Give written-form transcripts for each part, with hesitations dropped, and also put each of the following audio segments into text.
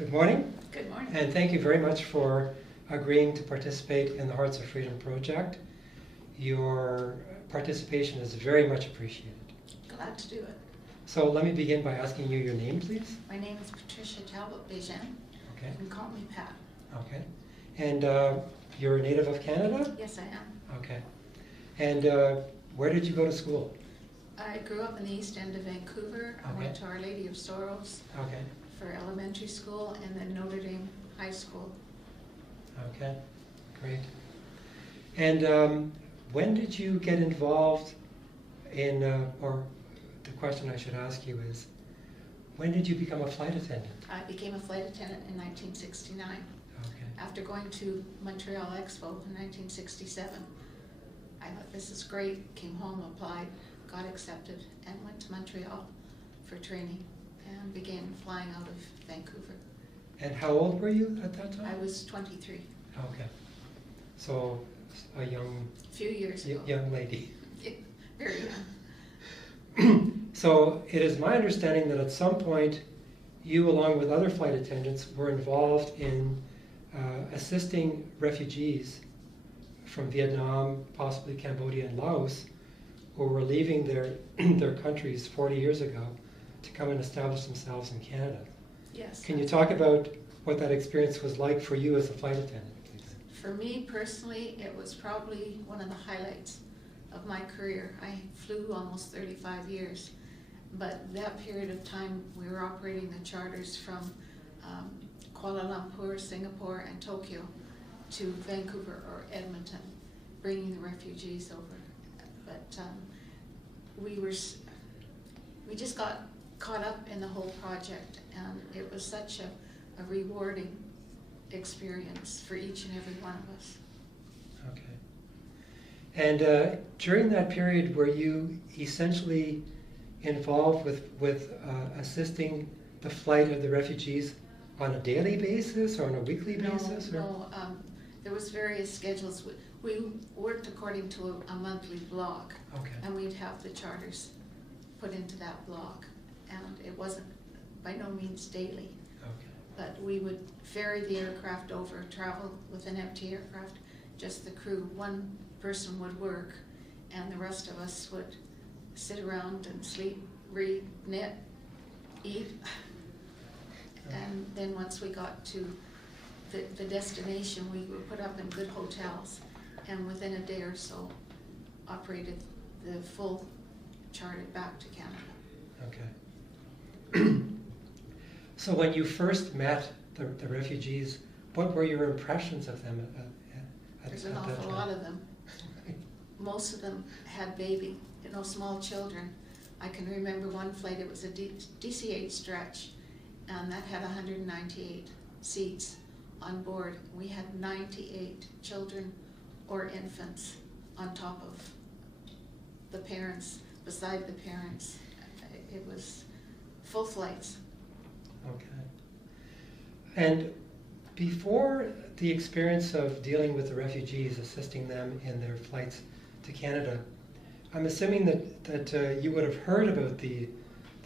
Good morning. Good morning. And thank you very much for agreeing to participate in the Hearts of Freedom project. Your participation is very much appreciated. Glad to do it. So let me begin by asking you your name, please. My name is Patricia Talbot-Bégin. Okay. You can call me Pat. Okay. And you're a native of Canada? Yes, I am. Okay. And where did you go to school? I grew up in the East End of Vancouver. I went to Our Lady of Sorrows for elementary school and then Notre Dame High School. Okay, great. And when did you get involved in, or the question I should ask you is, when did you become a flight attendant? I became a flight attendant in 1969. Okay. After going to Montreal Expo in 1967. I thought this is great, came home, applied, got accepted, and went to Montreal for training and began flying out of Vancouver. And how old were you at that time? I was 23. Okay. So a few years ago. young lady. Yeah, very young. So it is my understanding that at some point you, along with other flight attendants, were involved in assisting refugees from Vietnam, possibly Cambodia and Laos, who were leaving their countries 40 years ago to come and establish themselves in Canada. Yes. Can you talk about what that experience was like for you as a flight attendant, please? For me personally, it was probably one of the highlights of my career. I flew almost 35 years, but that period of time we were operating the charters from Kuala Lumpur, Singapore, and Tokyo to Vancouver or Edmonton, bringing the refugees over. But we just got caught up in the whole project, and it was such a rewarding experience for each and every one of us. Okay. And during that period, were you essentially involved with assisting the flight of the refugees on a daily basis or on a weekly basis? No, there was various schedules. We worked according to a monthly block, and we'd have the charters put into that block, and it wasn't by no means daily. But we would ferry the aircraft over, travel with an empty aircraft, just the crew. One person would work, and the rest of us would sit around and sleep, read, knit, eat. And then once we got to the destination, we were put up in good hotels, and within a day or so operated the full chartered back to Canada. Okay. So when you first met the refugees, what were your impressions of them There's an awful lot of them. Most of them had baby, small children. I can remember one flight, it was a DC-8 stretch, and that had 198 seats on board. We had 98 children or infants on top of the parents, beside the parents. It was full flights. Okay. And before the experience of dealing with the refugees, assisting them in their flights to Canada, I'm assuming that you would have heard about the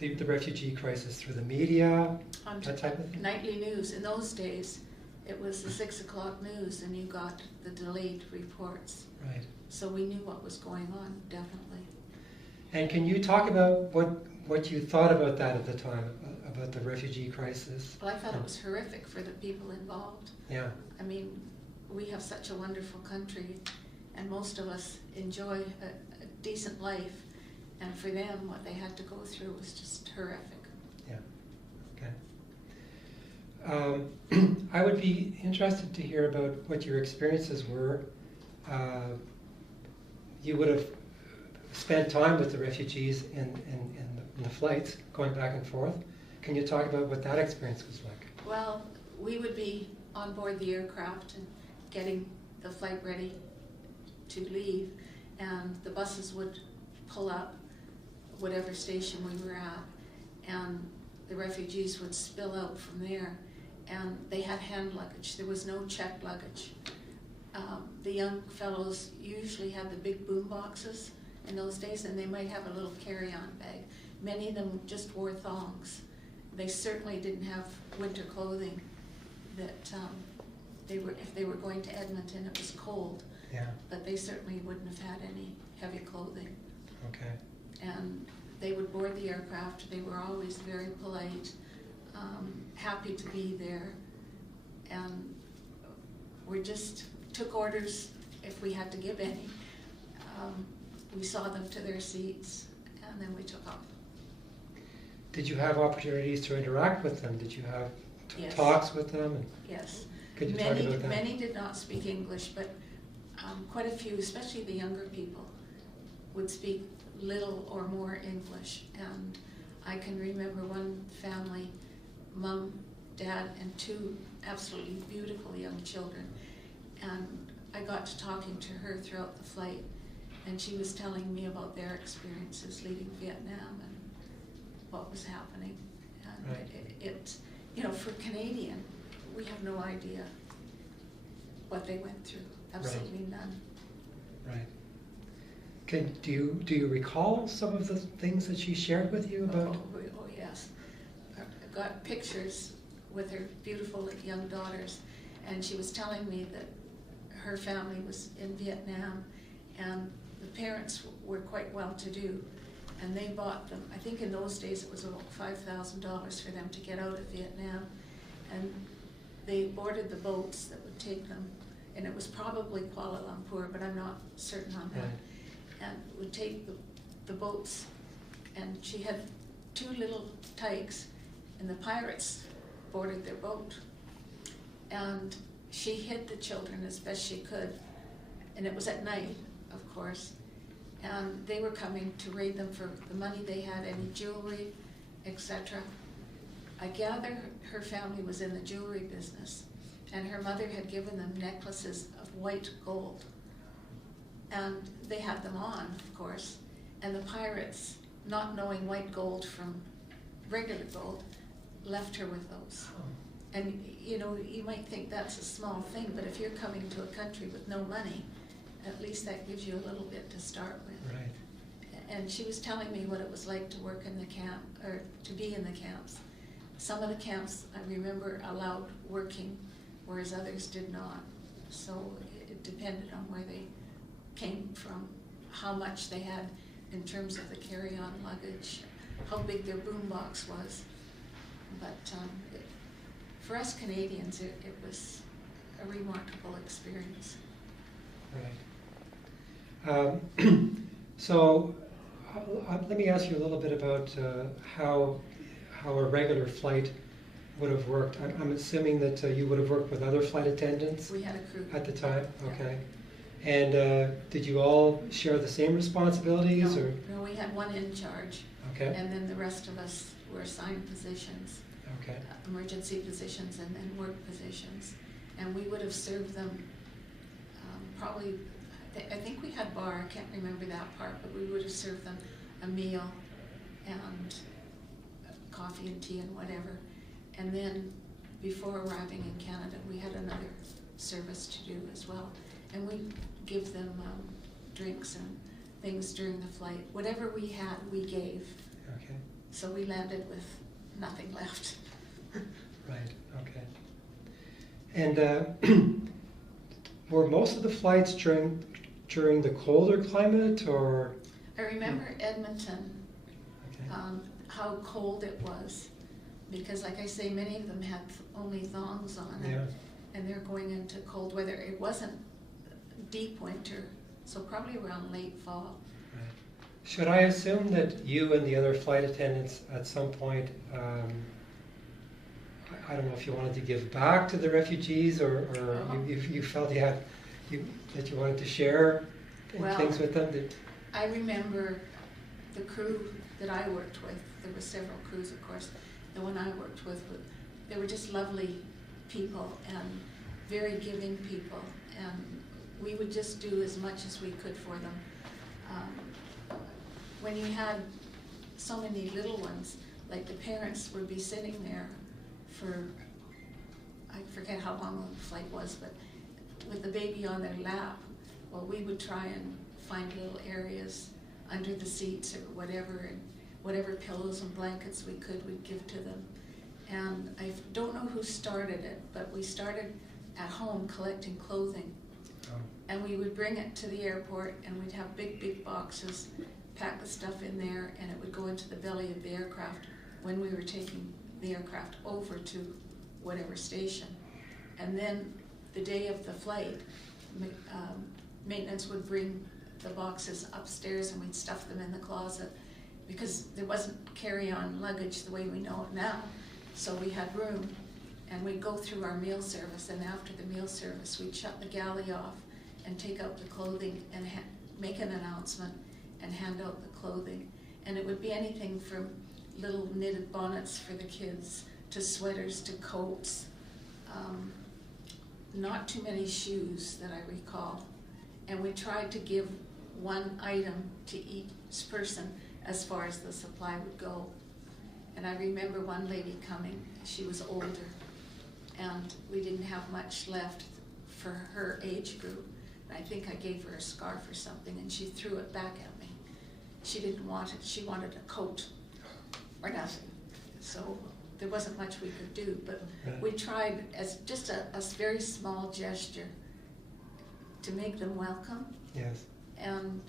refugee crisis through the media, that type of thing? Nightly news. In those days, it was the 6 o'clock news, and you got the delayed reports. Right. So we knew what was going on, definitely. And can you talk about what you thought about that at the time, about the refugee crisis? Well, I thought it was horrific for the people involved. Yeah. I mean, we have such a wonderful country, and most of us enjoy a decent life, and for them, what they had to go through was just horrific. Yeah. Okay. I would be interested to hear about what your experiences were. You would have spent time with the refugees in the flights, going back and forth. Can you talk about what that experience was like? Well, we would be on board the aircraft and getting the flight ready to leave, and the buses would pull up whatever station we were at, and the refugees would spill out from there, and they had hand luggage. There was no checked luggage. The young fellows usually had the big boom boxes in those days, and they might have a little carry-on bag. Many of them just wore thongs they certainly didn't have winter clothing. That if they were going to Edmonton, it was cold. Yeah. But they certainly wouldn't have had any heavy clothing. Okay. And they would board the aircraft. They were always very polite, happy to be there, and we just took orders if we had to give any. We saw them to their seats, and then we took off. Did you have opportunities to interact with them? Did you have Yes. talks with them? And Yes. could you talk about that? Many did not speak English, but quite a few, especially the younger people, would speak little or more English. And I can remember one family, mom, dad, and two absolutely beautiful young children. And I got to talking to her throughout the flight, and she was telling me about their experiences leaving Vietnam and what was happening. And Right. it you know, for Canadian, we have no idea what they went through. Absolutely none. Right. Do you recall some of the things that she shared with you about? Oh yes. I've got pictures with her beautiful young daughters, and she was telling me that her family was in Vietnam, and the parents were quite well-to-do, and they bought them. I think in those days it was about $5,000 for them to get out of Vietnam, and they boarded the boats that would take them, and it was probably Kuala Lumpur, but I'm not certain on that. Right. And would take the boats, and she had two little tykes, and the pirates boarded their boat. And she hid the children as best she could, and it was at night, of course, and they were coming to raid them for the money they had, any jewelry, etc. I gather her family was in the jewelry business, and her mother had given them necklaces of white gold. And they had them on, of course, and the pirates, not knowing white gold from regular gold, left her with those. Oh. And you know, you might think that's a small thing, but if you're coming to a country with no money, at least that gives you a little bit to start with. Right. And she was telling me what it was like to work in the camp, or to be in the camps. Some of the camps, I remember, allowed working, whereas others did not. So it depended on where they came from, how much they had in terms of the carry-on luggage, how big their boombox was. But for us Canadians, it was a remarkable experience. Right. So let me ask you a little bit about how a regular flight would have worked. I'm assuming that you would have worked with other flight attendants. We had a crew at the time. Yeah. Okay. And did you all share the same responsibilities? No, we had one in charge. Okay. And then the rest of us were assigned positions. Okay. Emergency positions and then work positions. And we would have served them probably, I think we had bar, I can't remember that part, but we would have served them a meal and coffee and tea and whatever. And then before arriving in Canada, we had another service to do as well. And we give them drinks and things during the flight. Whatever we had, we gave. Okay. So we landed with nothing left. Right. Okay. And were most of the flights during the colder climate, or? I remember Edmonton, Okay. how cold it was, because like I say, many of them had only thongs on it, Yeah. and they're going into cold weather. It wasn't deep winter, so probably around late fall. Right. Should I assume that you and the other flight attendants at some point, I don't know if you wanted to give back to the refugees, or you felt that you wanted to share things with them? I remember the crew that I worked with. There were several crews, of course. The one I worked with, they were just lovely people and very giving people, and we would just do as much as we could for them. When you had so many little ones, like the parents would be sitting there for, I forget how long the flight was, but with the baby on their lap, well, we would try and find little areas under the seats or whatever, and whatever pillows and blankets we could, we'd give to them. And I don't know who started it, but we started at home collecting clothing. Oh. And we would bring it to the airport, and we'd have big boxes, pack the stuff in there, and it would go into the belly of the aircraft when we were taking the aircraft over to whatever station. And then the day of the flight, maintenance would bring the boxes upstairs and we'd stuff them in the closet because there wasn't carry-on luggage the way we know it now. So we had room, and we'd go through our meal service, and after the meal service we'd shut the galley off and take out the clothing and make an announcement and hand out the clothing. And it would be anything from little knitted bonnets for the kids to sweaters to coats. Not too many shoes that I recall. And we tried to give one item to each person as far as the supply would go. And I remember one lady coming, she was older, and we didn't have much left for her age group. And I think I gave her a scarf or something, and she threw it back at me. She didn't want it, she wanted a coat or nothing. So there wasn't much we could do, but we tried as just a very small gesture to make them welcome. Yes. And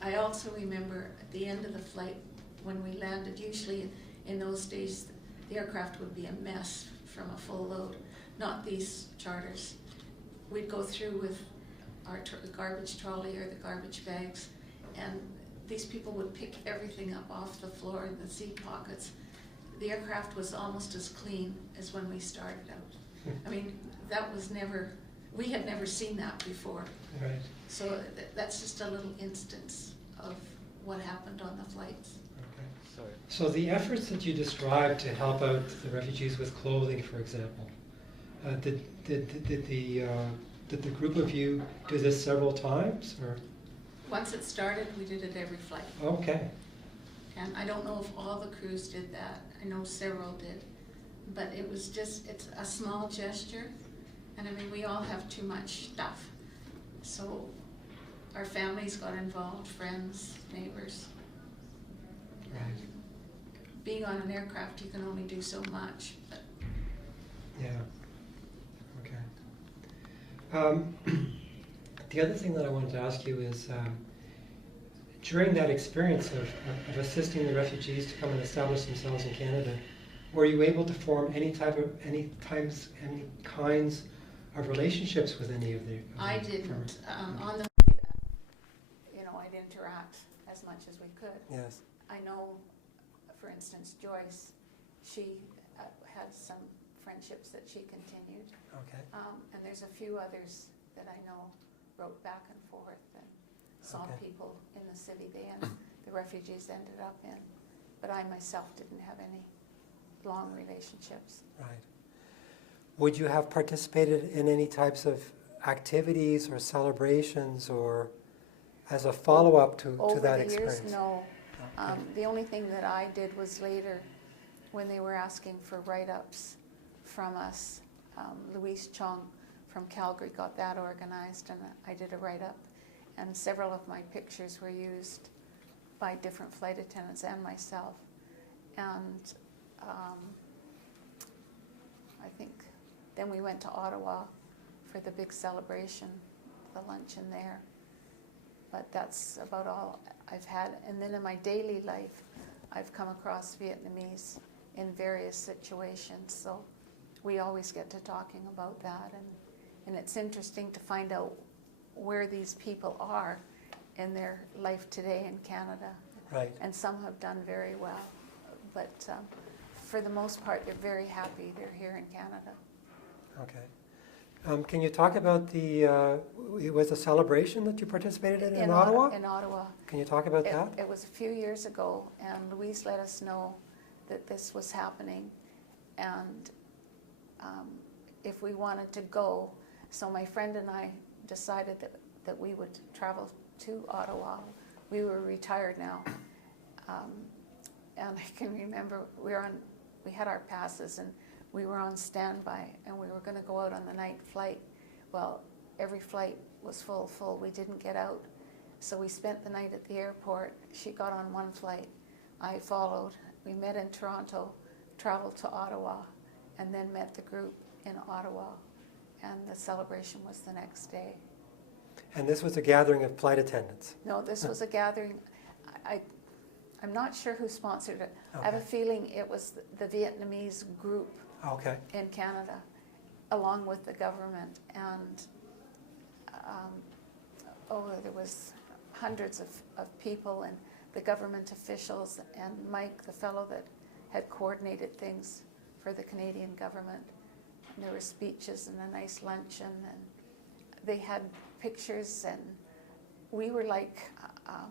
I also remember at the end of the flight when we landed, usually in those days the aircraft would be a mess from a full load, not these charters. We'd go through with our garbage trolley or the garbage bags, and these people would pick everything up off the floor in the seat pockets. The aircraft was almost as clean as when we started out. I mean, that was never, we had never seen that before. Right. So that's just a little instance of what happened on the flights. Okay. Sorry. So the efforts that you described to help out the refugees with clothing, for example, did the group of you do this several times, or? Once it started, we did it every flight. Okay. And I don't know if all the crews did that. I know several did. But it was just, it's a small gesture. And I mean, we all have too much stuff. So our families got involved, friends, neighbors. Right. Being on an aircraft, you can only do so much. But Yeah. Okay. The other thing that I wanted to ask you is, during that experience of assisting the refugees to come and establish themselves in Canada, were you able to form any kinds of relationships with any of the? I didn't. On the I'd interact as much as we could. Yes. I know, for instance, Joyce, she had some friendships that she continued. Okay. And there's a few others that I know wrote back and forth and saw people in the city the refugees ended up in. But I myself didn't have any long relationships. Right. Would you have participated in any types of activities or celebrations or as a follow-up to that experience? Over the years, no. Okay. The only thing that I did was later, when they were asking for write-ups from us, Louise Chong from Calgary got that organized, and I did a write-up. And several of my pictures were used by different flight attendants and myself. And I think then we went to Ottawa for the big celebration, the luncheon there. But that's about all I've had. And then in my daily life, I've come across Vietnamese in various situations. So we always get to talking about that. And it's interesting to find out where these people are in their life today in Canada. Right. And some have done very well. But for the most part, they're very happy they're here in Canada. Okay. Can you talk about it was a celebration that you participated in Ottawa? In Ottawa. Can you talk about that? It was a few years ago, and Louise let us know that this was happening, and if we wanted to go. So my friend and I decided that we would travel to Ottawa. We were retired now, and I can remember we had our passes, and we were on standby, and we were going to go out on the night flight. Well, every flight was full. We didn't get out, so we spent the night at the airport. She got on one flight. I followed. We met in Toronto, traveled to Ottawa, and then met the group in Ottawa, and the celebration was the next day. And this was a gathering of flight attendants? No, this was a gathering. I'm not sure who sponsored it. Okay. I have a feeling it was the Vietnamese group Okay. in Canada, along with the government, and there was hundreds of people and the government officials, and Mike, the fellow that had coordinated things for the Canadian government. And there were speeches and a nice luncheon, and they had pictures, and we were like, how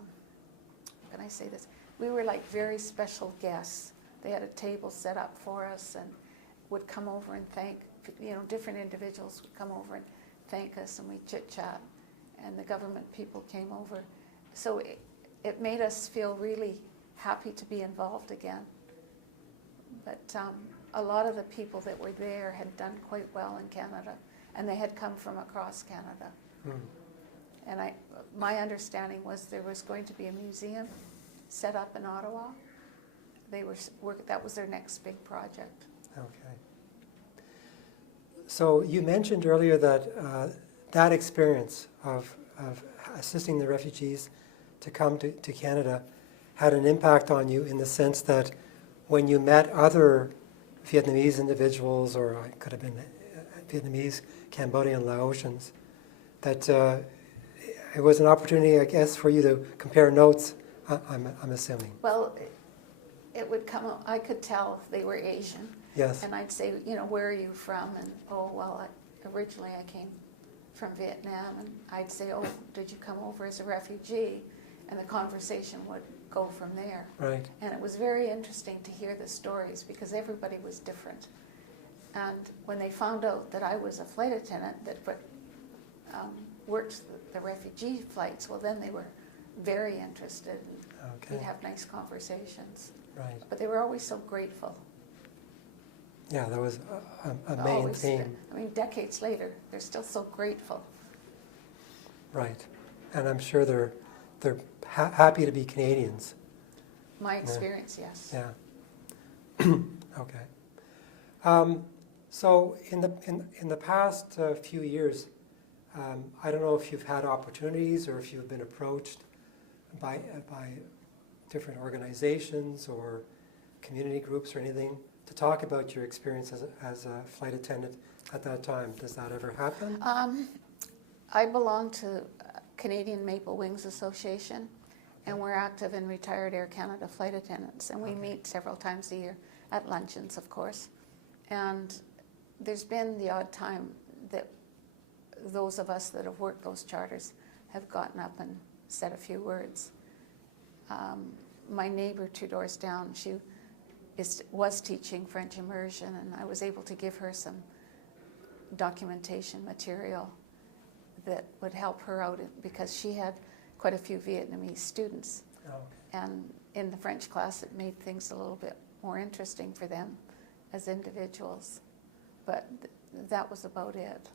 can I say this? We were like very special guests. They had a table set up for us and would come over and thank, different individuals would come over and thank us, and we chit-chat, and the government people came over. So it made us feel really happy to be involved again. But a lot of the people that were there had done quite well in Canada, and they had come from across Canada. And my understanding was there was going to be a museum set up in Ottawa. That was their next big project. Okay. So you mentioned earlier that that experience of assisting the refugees to come to Canada had an impact on you, in the sense that when you met other Vietnamese individuals, or it could have been Vietnamese, Cambodian, Laotians, that it was an opportunity, I guess, for you to compare notes, I'm assuming. Well, it would come up, I could tell they were Asian. Yes. And I'd say, where are you from? And, originally I came from Vietnam. And I'd say, did you come over as a refugee? And the conversation would go from there. Right. And it was very interesting to hear the stories, because everybody was different. And when they found out that I was a flight attendant that worked the refugee flights, well, then they were very interested. And Okay. we'd have nice conversations. Right. But they were always so grateful. Yeah, that was a main Always. theme. I mean, decades later, they're still so grateful. Right. And I'm sure they're happy to be Canadians. My experience, yes. Yeah. Okay. So in the past few years, I don't know if you've had opportunities, or if you've been approached by different organizations or community groups or anything to talk about your experience as a flight attendant at that time. Does that ever happen? I belong to Canadian Maple Wings Association, and we're active in retired Air Canada flight attendants, and we meet several times a year at luncheons, of course. And there's been the odd time that those of us that have worked those charters have gotten up and said a few words. My neighbor 2 doors down, she was teaching French immersion, and I was able to give her some documentation material that would help her out, because she had quite a few Vietnamese students. Oh, okay. And in the French class, it made things a little bit more interesting for them as individuals. But that was about it.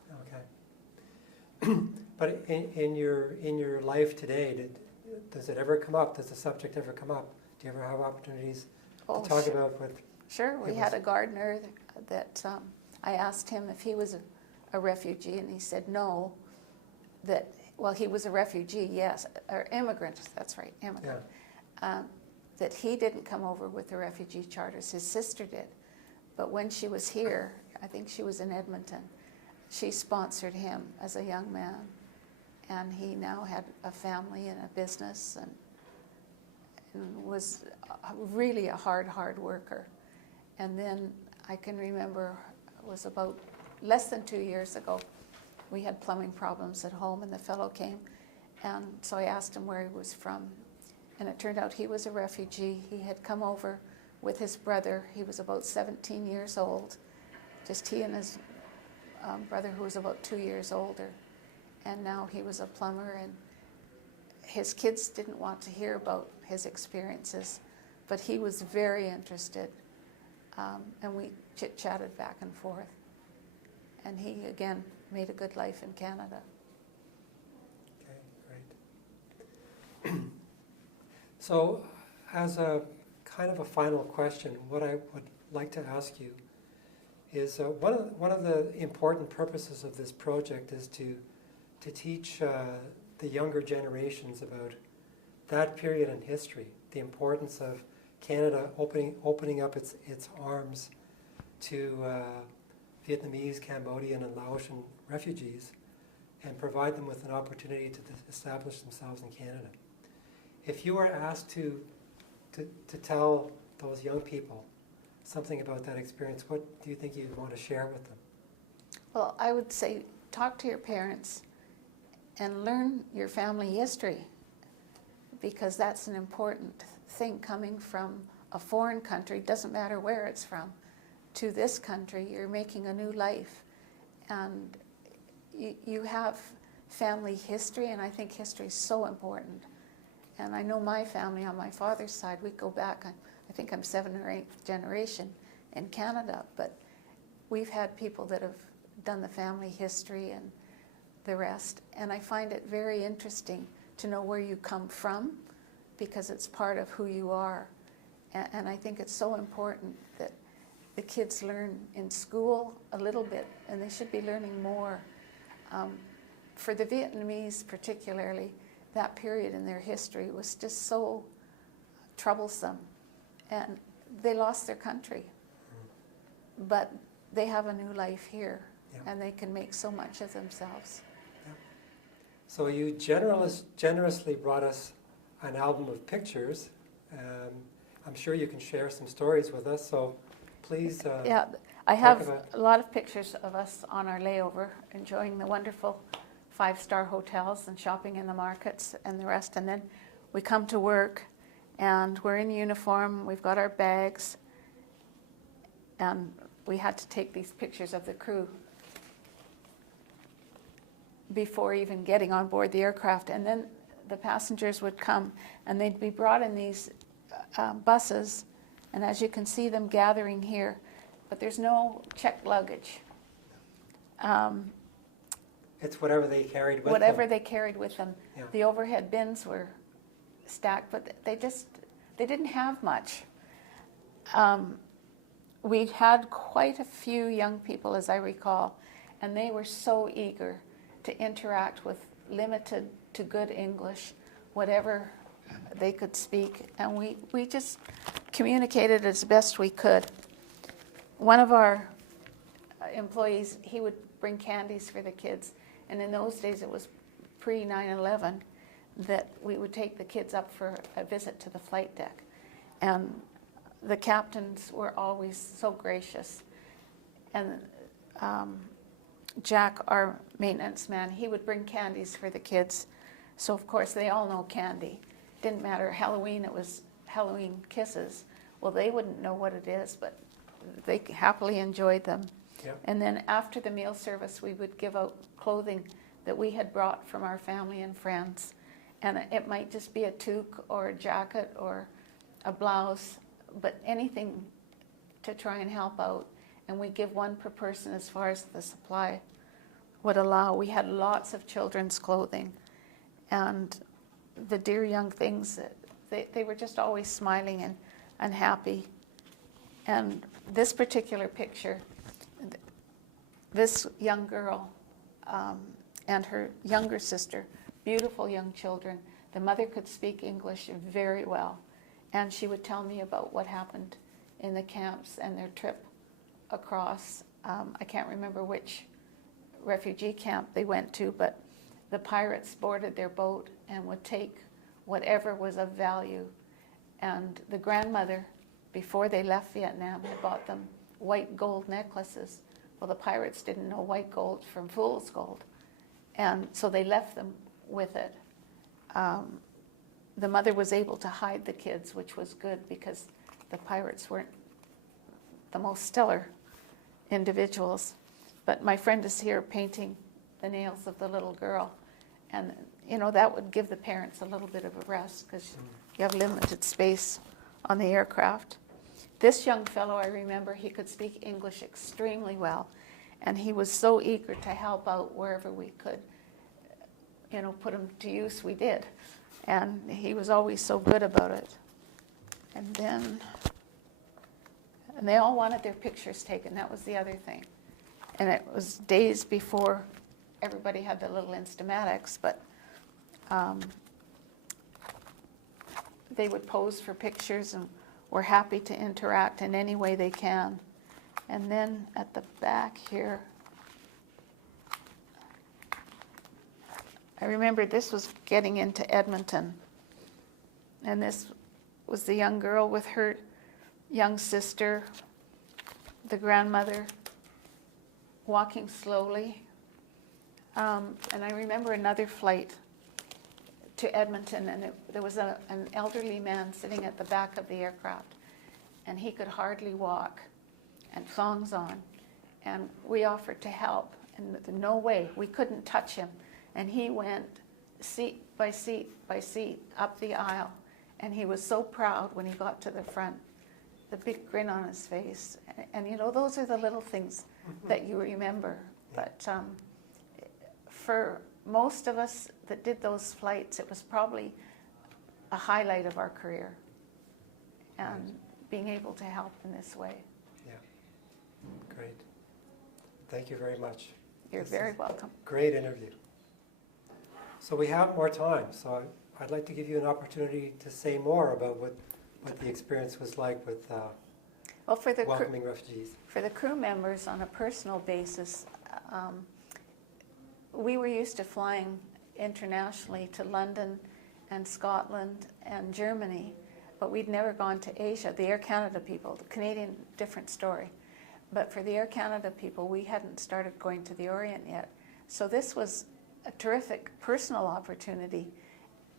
Okay. But in your life today, does it ever come up? Does the subject ever come up? Do you ever have opportunities to talk sure. about with? Sure, we had a gardener that I asked him if he was a refugee, and he said no. He was a refugee, yes, or immigrant. That's right, immigrant. Yeah. That he didn't come over with the refugee charters. His sister did, but when she was here, I think she was in Edmonton, she sponsored him as a young man, and he now had a family and a business, and was really a hard worker. And then I can remember, it was about less than 2 years ago, we had plumbing problems at home, and the fellow came, and so I asked him where he was from, and it turned out he was a refugee. He had come over with his brother. He was about 17 years old, just he and his brother, who was about 2 years older, and now he was a plumber, and his kids didn't want to hear about his experiences, but he was very interested, and we chit-chatted back and forth, and he, again, made a good life in Canada. Okay, great. So, as a kind of a final question, what I would like to ask you is one of the important purposes of this project is to teach the younger generations about that period in history, the importance of Canada opening up its arms to Vietnamese, Cambodian, and Laotian refugees, and provide them with an opportunity to establish themselves in Canada. If you were asked to tell those young people something about that experience, what do you think you'd want to share with them? Well, I would say talk to your parents and learn your family history, because that's an important thing coming from a foreign country, doesn't matter where it's from, to this country. You're making a new life, and you have family history, and I think history is so important. And I know my family on my father's side, we go back, I think I'm 7th or 8th generation in Canada, but we've had people that have done the family history and the rest, and I find it very interesting to know where you come from, because it's part of who you are. And I think it's so important that the kids learn in school a little bit, and they should be learning more. For the Vietnamese particularly, that period in their history was just so troublesome, and they lost their country. But they have a new life here, and they can make so much of themselves. So you generously brought us an album of pictures. I'm sure you can share some stories with us, so please yeah, I have a lot of pictures of us on our layover, enjoying the wonderful 5-star hotels and shopping in the markets and the rest. And then we come to work, and we're in uniform, we've got our bags, and we had to take these pictures of the crew before even getting on board the aircraft. And then the passengers would come, and they'd be brought in these buses, and as you can see them gathering here, but there's no checked luggage. It's whatever they carried with them. Whatever they carried with them. Yeah. The overhead bins were stacked, but they didn't have much. We had quite a few young people, as I recall, and they were so eager to interact with limited to good English, whatever they could speak, and we just communicated as best we could. One of our employees, he would bring candies for the kids, and in those days it was pre-9/11 that we would take the kids up for a visit to the flight deck, and the captains were always so gracious. And Jack, our maintenance man, he would bring candies for the kids. So of course they all know candy. Didn't matter, Halloween, it was Halloween kisses. Well, they wouldn't know what it is, but they happily enjoyed them. Yep. And then after the meal service, we would give out clothing that we had brought from our family and friends. And it might just be a toque or a jacket or a blouse, but anything to try and help out. And we give one per person as far as the supply would allow. We had lots of children's clothing, and the dear young things, they were just always smiling and happy. And this particular picture, this young girl and her younger sister, beautiful young children. The mother could speak English very well, and she would tell me about what happened in the camps and their trip across. I can't remember which refugee camp they went to, but the pirates boarded their boat and would take whatever was of value. And the grandmother, before they left Vietnam, had bought them white gold necklaces. Well, the pirates didn't know white gold from fool's gold, and so they left them with it. The mother was able to hide the kids, which was good because the pirates weren't the most stellar individuals. But my friend is here painting the nails of the little girl, and you know that would give the parents a little bit of a rest because you have limited space on the aircraft. This young fellow, I remember, he could speak English extremely well, and he was so eager to help out wherever we could, you know, put him to use, we did. And he was always so good about it. And then And they all wanted their pictures taken. That was the other thing. And it was days before everybody had the little Instamatics, but they would pose for pictures and were happy to interact in any way they can. And then at the back here, I remember this was getting into Edmonton. And this was the young girl with her young sister, the grandmother, walking slowly. And I remember another flight to Edmonton, and there was an elderly man sitting at the back of the aircraft, and he could hardly walk, and thongs on. And we offered to help, and no way, we couldn't touch him. And he went seat by seat by seat up the aisle, and he was so proud when he got to the front, the big grin on his face. And you know, those are the little things that you remember. But for most of us that did those flights, it was probably a highlight of our career, and being able to help in this way. Yeah, great. Thank you very much. You're very welcome. Great interview. So we have more time, so I'd like to give you an opportunity to say more about what the experience was like with well, for the welcoming refugees. For the crew members, on a personal basis, we were used to flying internationally to London and Scotland and Germany, but we'd never gone to Asia. The Air Canada people, the Canadian, different story. But for the Air Canada people, we hadn't started going to the Orient yet. So this was a terrific personal opportunity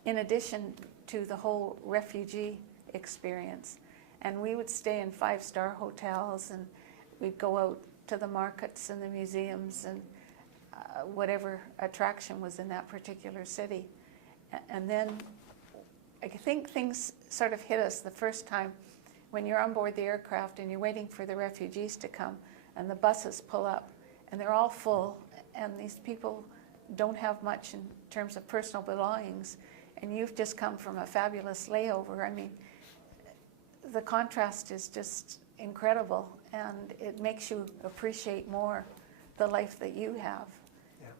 in addition to the whole refugee experience. And we would stay in 5-star hotels, and we'd go out to the markets and the museums and whatever attraction was in that particular city. And then I think things sort of hit us the first time when you're on board the aircraft and you're waiting for the refugees to come, and the buses pull up and they're all full, and these people don't have much in terms of personal belongings, and you've just come from a fabulous layover. I mean, the contrast is just incredible, and it makes you appreciate more the life that you have,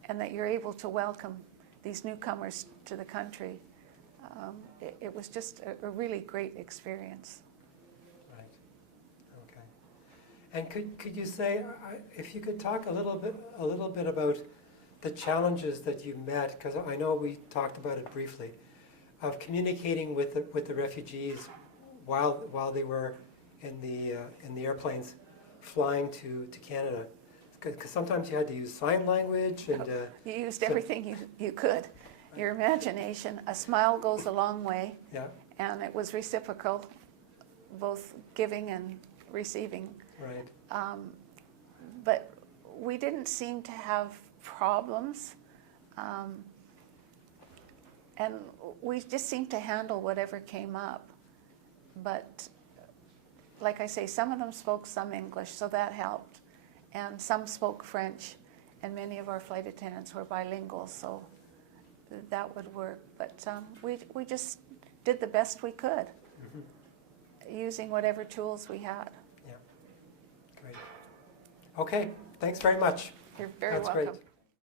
and that you're able to welcome these newcomers to the country. It was just a really great experience. Right. Okay. And could you say, if you could talk a little bit about the challenges that you met, because I know we talked about it briefly, of communicating with the refugees while they were in the airplanes flying to Canada. Because sometimes you had to use sign language, and you used everything you could. Your imagination. A smile goes a long way. Yeah. And it was reciprocal, both giving and receiving. Right. But we didn't seem to have problems, and we just seemed to handle whatever came up. But like I say, some of them spoke some English, so that helped. And some spoke French, and many of our flight attendants were bilingual, so that would work. But we just did the best we could, using whatever tools we had. Yeah, great. Okay, thanks very much. You're very That's welcome. Great.